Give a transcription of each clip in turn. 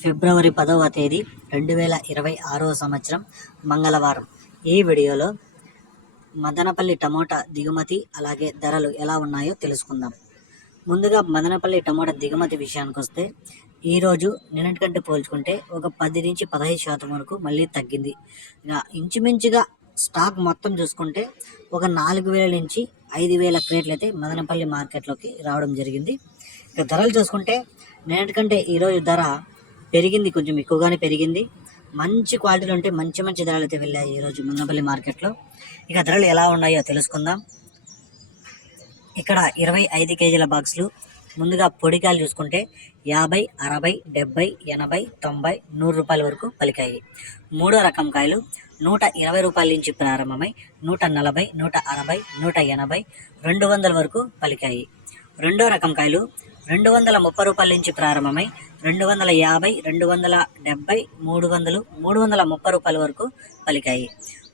ఫిబ్రవరి పదవ తేదీ రెండు వేల ఇరవై ఆరో సంవత్సరం మంగళవారం. ఈ వీడియోలో మదనపల్లి టమోటా దిగుమతి అలాగే ధరలు ఎలా ఉన్నాయో తెలుసుకుందాం. ముందుగా మదనపల్లి టమోటా దిగుమతి విషయానికి వస్తే ఈరోజు నిన్నటికంటే పోల్చుకుంటే ఒక పది నుంచి పదహైదు శాతం వరకు మళ్ళీ తగ్గింది. ఇక ఇంచుమించుగా స్టాక్ మొత్తం చూసుకుంటే ఒక నాలుగు వేల నుంచి ఐదు వేల క్రేట్లు అయితే మదనపల్లి మార్కెట్లోకి రావడం జరిగింది. ఇక ధరలు చూసుకుంటే నిన్నటికంటే ఈరోజు ధర పెరిగింది కొంచెం ఎక్కువగానే పెరిగింది. మంచి క్వాలిటీలు ఉంటే మంచి మంచి ధరలు అయితే వెళ్ళాయి ఈరోజు మదనపల్లి మార్కెట్లో. ఇక ధరలు ఎలా ఉన్నాయో తెలుసుకుందాం. ఇక్కడ ఇరవై ఐదు కేజీల బాక్సులు. ముందుగా పొడికాయలు చూసుకుంటే యాభై అరవై డెబ్బై ఎనభై తొంభై నూరు రూపాయల వరకు పలికాయి. మూడో రకం కాయలు. నూట ఇరవై రూపాయల నుంచి ప్రారంభమై నూట నలభై నూట అరవై నూట ఎనభై రెండు వందల వరకు పలికాయి. రెండో రకం కాయలు. రెండు వందల ముప్పై రూపాయల నుంచి ప్రారంభమై రెండు వందల యాభై రెండు వందల డెబ్బై మూడు వందలు మూడు వందల ముప్పై రూపాయల వరకు పలికాయి.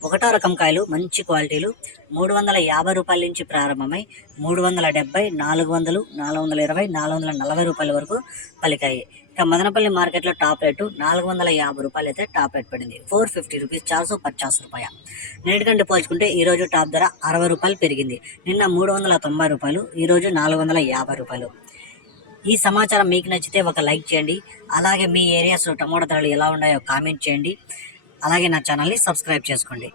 ఒకటో రకం కాయలు మంచి క్వాలిటీలు. మూడు వందల యాభై రూపాయల నుంచి ప్రారంభమై మూడు వందల డెబ్బై నాలుగు వందలు నాలుగు వందల ఇరవై నాలుగు వందల నలభై రూపాయల వరకు పలికాయి. ఇక మదనపల్లి మార్కెట్లో టాప్ రేటు నాలుగు వందల యాభై రూపాయలు అయితే టాప్ రేట్ పడింది. ఫోర్ ఫిఫ్టీ రూపీస్ చార్ సో పచాస్ రూపాయ నేటికంటే పోల్చుకుంటే ఈరోజు టాప్ ధర అరవై రూపాయలు పెరిగింది. నిన్న మూడు వందల తొంభై రూపాయలు ఈరోజు నాలుగు వందల యాభై రూపాయలు. ఈ సమాచారం మీకు నచ్చితే ఒక లైక్ చేయండి. అలాగే మీ ఏరియాస్లో టమోటా ధరలు ఎలా ఉన్నాయో కామెంట్ చేయండి. అలాగే నా ఛానల్ని సబ్స్క్రైబ్ చేసుకోండి.